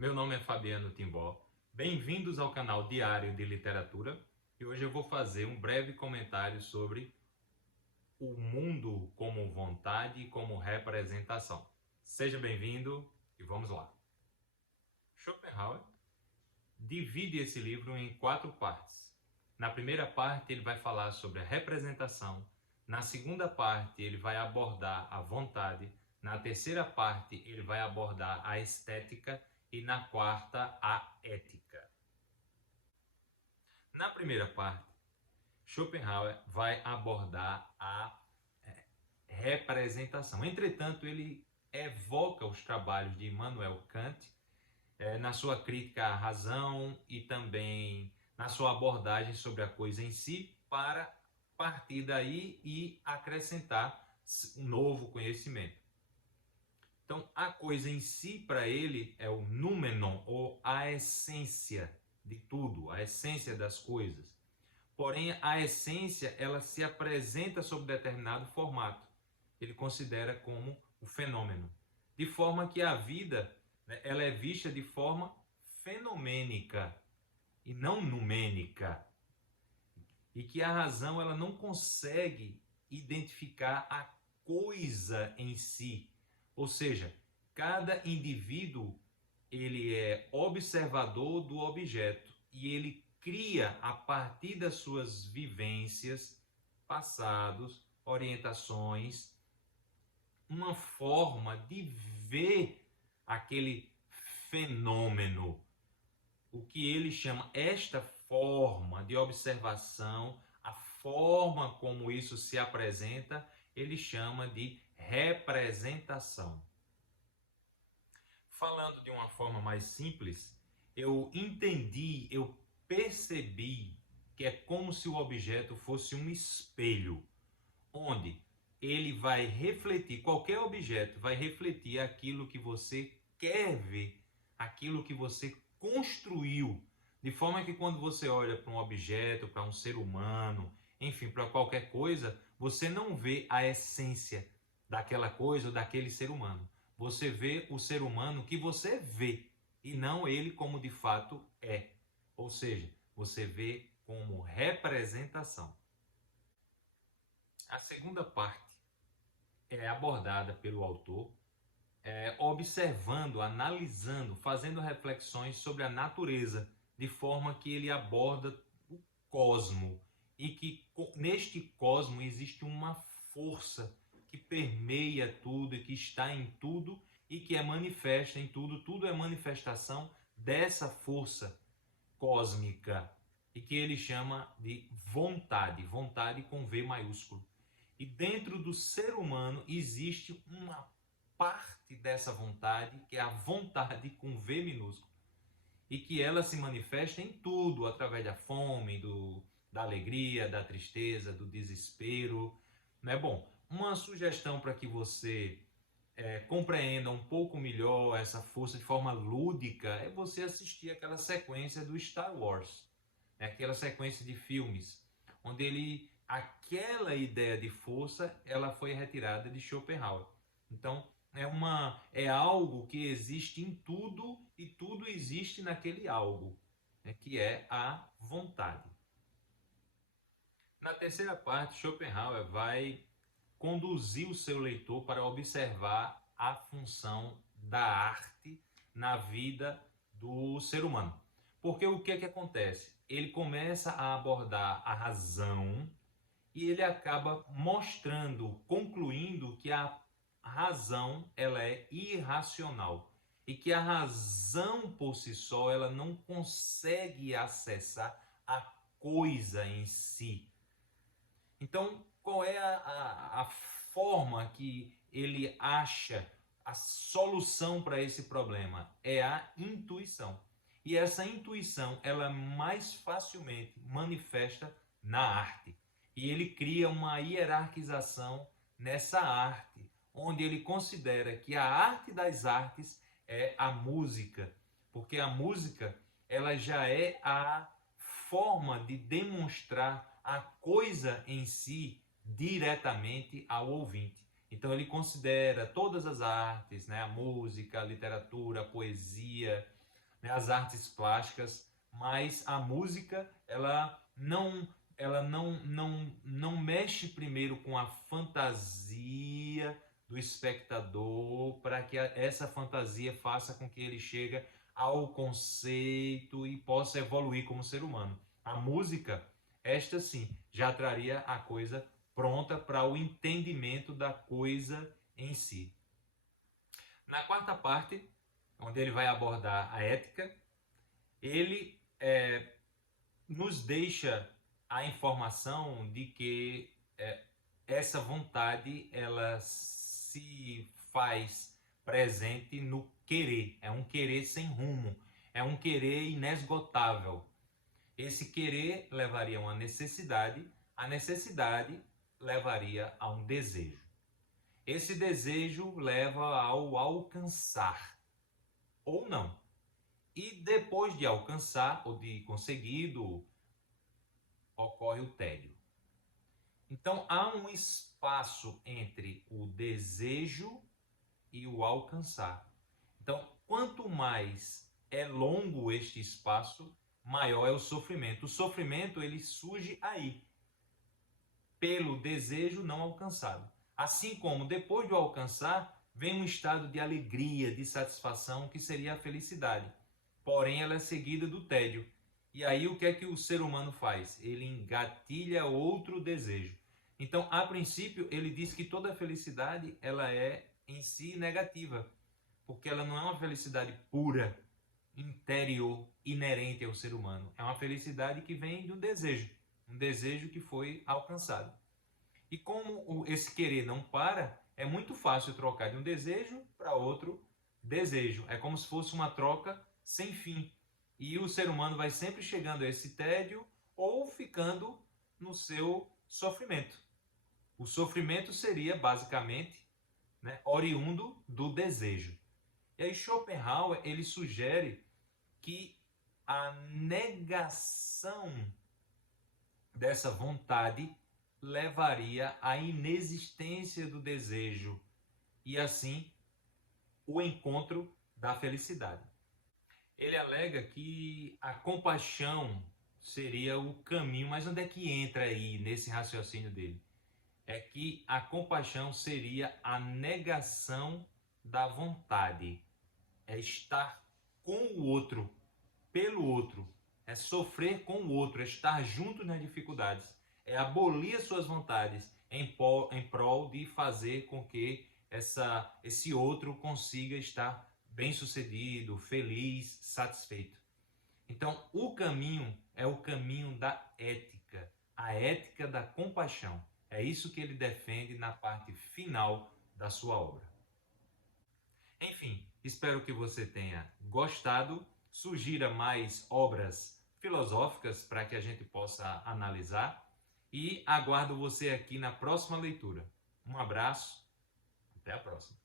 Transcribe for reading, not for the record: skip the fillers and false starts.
Meu nome é Fabiano Timbó. Bem-vindos ao canal Diário de Literatura e hoje eu vou fazer um breve comentário sobre o mundo como vontade e como representação. Seja bem-vindo e vamos lá. Schopenhauer divide esse livro em 4 partes. Na primeira parte ele vai falar sobre a representação, na segunda parte ele vai abordar a vontade, na terceira parte ele vai abordar a estética e na quarta a ética. Na primeira parte, Schopenhauer vai abordar a representação. Entretanto, ele evoca os trabalhos de Immanuel Kant na sua crítica à razão e também na sua abordagem sobre a coisa em si, para partir daí e acrescentar um novo conhecimento. Então, a coisa em si, para ele, é o noumenon, ou a essência de tudo, a essência das coisas. Porém, a essência, ela se apresenta sob determinado formato. Ele considera como o fenômeno. De forma que a vida, né, ela é vista de forma fenomênica e não numênica. E que a razão, ela não consegue identificar a coisa em si. Ou seja, cada indivíduo ele é observador do objeto e ele cria a partir das suas vivências, passados, orientações, uma forma de ver aquele fenômeno. O que ele chama esta forma de observação, a forma como isso se apresenta, ele chama de representação. Falando de uma forma mais simples, eu percebi que é como se o objeto fosse um espelho, onde ele vai refletir, qualquer objeto vai refletir aquilo que você quer ver, aquilo que você construiu, de forma que quando você olha para um objeto, para um ser humano, enfim, para qualquer coisa, você não vê a essência daquela coisa ou daquele ser humano. Você vê o ser humano que você vê e não ele como de fato é. Ou seja, você vê como representação. A segunda parte é abordada pelo autor observando, analisando, fazendo reflexões sobre a natureza, de forma que ele aborda o cosmo e que neste cosmo existe uma força que permeia tudo e que está em tudo e que é manifesta em tudo. Tudo é manifestação dessa força cósmica e que ele chama de vontade, vontade com V maiúsculo. E dentro do ser humano existe uma parte dessa vontade, que é a vontade com V minúsculo, e que ela se manifesta em tudo, através da fome, da alegria, da tristeza, do desespero. Não é bom? Uma sugestão para que você compreenda um pouco melhor essa força de forma lúdica é você assistir aquela sequência do Star Wars, né? Aquela sequência de filmes, onde aquela ideia de força ela foi retirada de Schopenhauer. Então, é algo que existe em tudo e tudo existe naquele algo, né, que é a vontade. Na terceira parte, Schopenhauer vai conduzir o seu leitor para observar a função da arte na vida do ser humano. Porque o que acontece? Ele começa a abordar a razão e ele acaba mostrando, concluindo que a razão ela é irracional e que a razão por si só ela não consegue acessar a coisa em si. Então, qual é a forma que ele acha a solução para esse problema? É a intuição. E essa intuição ela mais facilmente manifesta na arte. E ele cria uma hierarquização nessa arte, onde ele considera que a arte das artes é a música, porque a música ela já é a forma de demonstrar a coisa em si diretamente ao ouvinte. Então ele considera todas as artes, né, a música, a literatura, a poesia, né, as artes plásticas, mas a música ela não mexe primeiro com a fantasia do espectador para que essa fantasia faça com que ele chegue ao conceito e possa evoluir como ser humano. A música, esta sim, já traria a coisa pronta para o entendimento da coisa em si. Na quarta parte, onde ele vai abordar a ética, ele nos deixa a informação de que essa vontade ela se faz presente no querer. É um querer sem rumo, é um querer inesgotável. Esse querer levaria a uma necessidade, a necessidade levaria a um desejo. Esse desejo leva ao alcançar, ou não. E depois de alcançar, ou de conseguido, ocorre o tédio. Então há um espaço entre o desejo e o alcançar. Então, quanto mais é longo este espaço, maior é o sofrimento. O sofrimento ele surge aí, pelo desejo não alcançado. Assim como depois de alcançar, vem um estado de alegria, de satisfação, que seria a felicidade. Porém, ela é seguida do tédio. E aí o que é que o ser humano faz? Ele engatilha outro desejo. Então, a princípio, ele diz que toda felicidade ela é em si negativa, porque ela não é uma felicidade pura, interior, inerente ao ser humano. É uma felicidade que vem de um desejo que foi alcançado. E como esse querer não para, é muito fácil trocar de um desejo para outro desejo. É como se fosse uma troca sem fim. E o ser humano vai sempre chegando a esse tédio ou ficando no seu sofrimento. O sofrimento seria basicamente, né, oriundo do desejo. E aí Schopenhauer ele sugere que a negação dessa vontade levaria à inexistência do desejo e assim o encontro da felicidade. Ele alega que a compaixão seria o caminho, mas onde é que entra aí nesse raciocínio dele? É que a compaixão seria a negação da vontade, é estar com o outro, pelo outro, é sofrer com o outro, é estar junto nas dificuldades, é abolir as suas vontades em prol de fazer com que esse outro consiga estar bem-sucedido, feliz, satisfeito. Então, o caminho é o caminho da ética, a ética da compaixão. É isso que ele defende na parte final da sua obra. Enfim, espero que você tenha gostado. Sugira mais obras filosóficas para que a gente possa analisar e aguardo você aqui na próxima leitura. Um abraço, até a próxima.